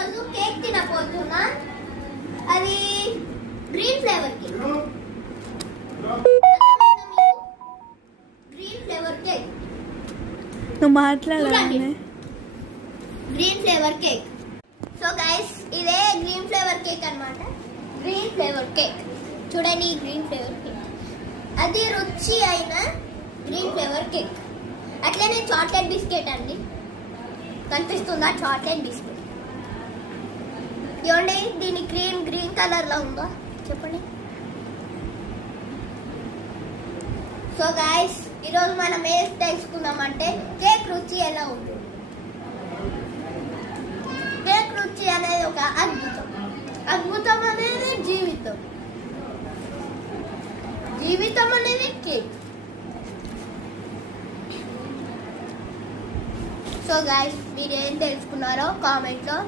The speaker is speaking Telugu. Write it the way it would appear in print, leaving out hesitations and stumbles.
ఈరోజు కేక్ తినబోతున్నా. అది green flavour cake. Green flavour cake. నువ్వు మాట్లాడాలి. Green flavour cake. So guys, ఇదే గ్రీన్ ఫ్లేవర్ కేక్ అన్నమాట. గ్రీన్ ఫ్లేవర్ కేక్ చూడండి. ఈ గ్రీన్ ఫ్లేవర్ కేక్ అది రుచి అయిన గ్రీన్ ఫ్లేవర్ కేక్. అట్లనే చాక్లెట్ బిస్కెట్ అండి, కనిపిస్తుందా? చాక్లెట్ బిస్కెట్ చూడండి. దీని గ్రీన్ కలర్ లో ఉందా చెప్పండి. సో గైస్, ఈరోజు మనం ఏం తెలుసుకుందామంటే కేక్ రుచి ఎలా ఉంది. కేక్ రుచి అనేది ఒక అద్భుతం. అద్భుతం అనేది జీవితం. జీవితం అనేది కేక్. సో గైస్, మీరు ఏం తెలుసుకున్నారో కామెంట్లో